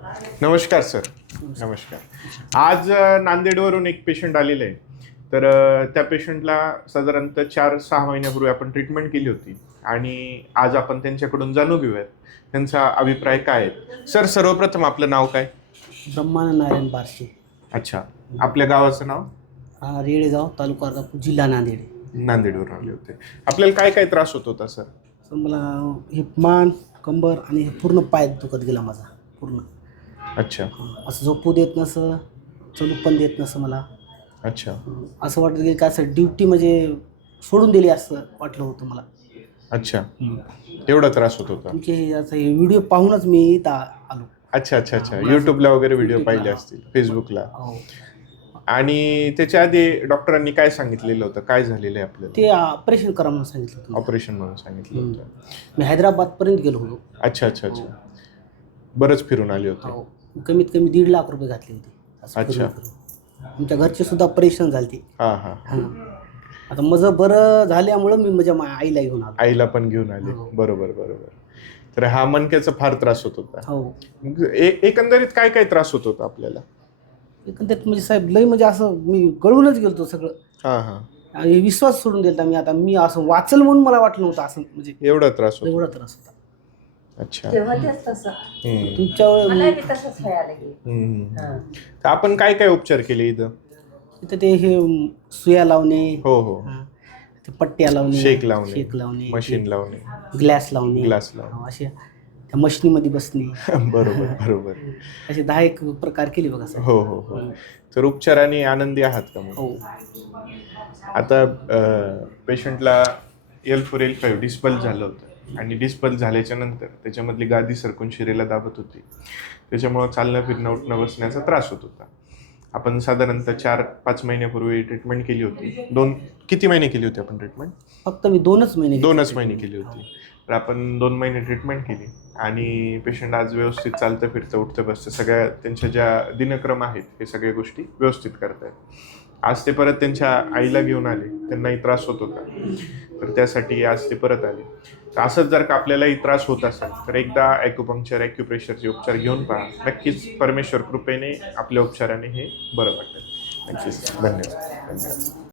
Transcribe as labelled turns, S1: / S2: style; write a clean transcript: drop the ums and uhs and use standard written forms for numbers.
S1: नमस्कार सर. नमस्कार. आज नांदेडवरून एक पेशंट आलेलं आहे. तर त्या पेशंटला साधारणतः 4-6 महिन्यापूर्वी आपण ट्रीटमेंट केली होती आणि आज आपण त्यांच्याकडून जाणून घेऊयात त्यांचा अभिप्राय काय आहे. सर, सर्वप्रथम आपलं नाव काय?
S2: ब्रह्मानंद नारायण बारशे.
S1: अच्छा. आपल्या गावाचं नाव?
S2: रेडेगाव, तालुका अर्धापूर, जिल्हा नांदेड.
S1: नांदेडवरून आले होते. आपल्याला काय काय त्रास होत होता सर?
S2: तर मला हे मान, कंबर आणि हे पूर्ण पाय दुखत गेला माझा पूर्ण.
S1: अच्छा.
S2: असं झोपू देत नसं, चलू पण देत नसं मला.
S1: अच्छा.
S2: असं वाटत गेलं का असं ड्युटी म्हणजे सोडून दिली असं वाटलं होतं मला.
S1: अच्छा. एवढा त्रास होत होता?
S2: तुमचे हे असं हे व्हिडिओ पाहूनच मी इथं आलो.
S1: अच्छा अच्छा अच्छा. युट्यूबला वगैरे व्हिडिओ
S2: YouTubeला.
S1: पाहिले असतील, फेसबुकला.
S2: हो.
S1: आणि त्याच्या आधी डॉक्टरांनी काय सांगितलेलं होतं? काय झालेलं आहे आपल्याला?
S2: ते ऑपरेशन करा म्हणून सांगितलं होतं.
S1: ऑपरेशन म्हणून सांगितलं होतं.
S2: मी हैदराबादपर्यंत गेलो होतो.
S1: अच्छा अच्छा अच्छा. बरंच फिरून आले होते.
S2: हो. कमीत कमी 1.5 लाख रुपये घातले होते. असं
S1: अच्छा.
S2: फिरून. आमच्या घरचे सुद्धा परेशान झाले ते.
S1: हां हां.
S2: आता माझं बरं झाल्यामुळं मी माझ्या आईला घेऊन आलो.
S1: आईला पण घेऊन आले.
S2: हो.
S1: बरोबर बरोबर. तर हा मणक्याचा फार त्रास होत होता.
S2: हो.
S1: मग एकंदरीत काय काय त्रास होत होता आपल्याला?
S2: एकंदरीत म्हणजे साहेब लय म्हणजे असं मी गळूनच गेलतो सगळं.
S1: हां हां.
S2: आणि विश्वास सोडून दिला मी. आता मी असं वाचल म्हणून मला वाटलं नव्हतं असं म्हणजे
S1: एवढा त्रास होता?
S2: एवढा त्रास होता.
S1: अच्छा.
S3: तेव्हा तेच तसं
S2: तुमच्या
S3: मला बी तसंच व्हायला की
S1: तर आपण काय काय उपचार केले इथं?
S2: इथं ते हे सुया लावणे,
S1: हो हो.
S2: ते पट्ट्या लावणे,
S1: शेक
S2: शेक लावणे,
S1: मशीन लावणे,
S2: ग्लास लावणे,
S1: ग्लास लावणे.
S2: असे त्या मशिनीमध्ये बसणे.
S1: बरोबर बरोबर.
S2: असे 10 प्रकार केले बघा साहेब.
S1: हो हो हो. तर उपचाराने आनंदी आहात का मग?
S2: हो.
S1: आता पेशंटला L4 L5 डिस्पल्स झालं होतं आणि डिस्पल्स झाल्याच्या नंतर त्याच्यामधली गादी सरकून शिरेला दाबत होती. त्याच्यामुळं चालणं फिरणं उठणं बसण्याचा त्रास होत होता. आपण साधारणतः 4-5 महिन्यापूर्वी ट्रीटमेंट केली होती. किती महिने केली होती आपण ट्रीटमेंट?
S2: फक्त मी 2च महिने
S1: 2च महिने केली होती. तर आपण 2 महिने ट्रीटमेंट केली आणि पेशंट आज व्यवस्थित चालतं फिरतं उठतं बसतं, सगळ्या त्यांच्या ज्या दिनक्रम आहेत हे सगळ्या गोष्टी व्यवस्थित करतायत. आज ते परत त्यांच्या आईला घेऊन आले. त्यांनाही त्रास होत होता, तर त्यासाठी आज ते परत आले. तर असंच जर का आपल्यालाही त्रास होत असेल तर एकदा ॲक्युपंक्चर ॲक्युप्रेशरचे उपचार घेऊन पहा. नक्कीच परमेश्वर कृपेने आपल्या उपचाराने हे बरं वाटेल. नक्कीच. धन्यवाद.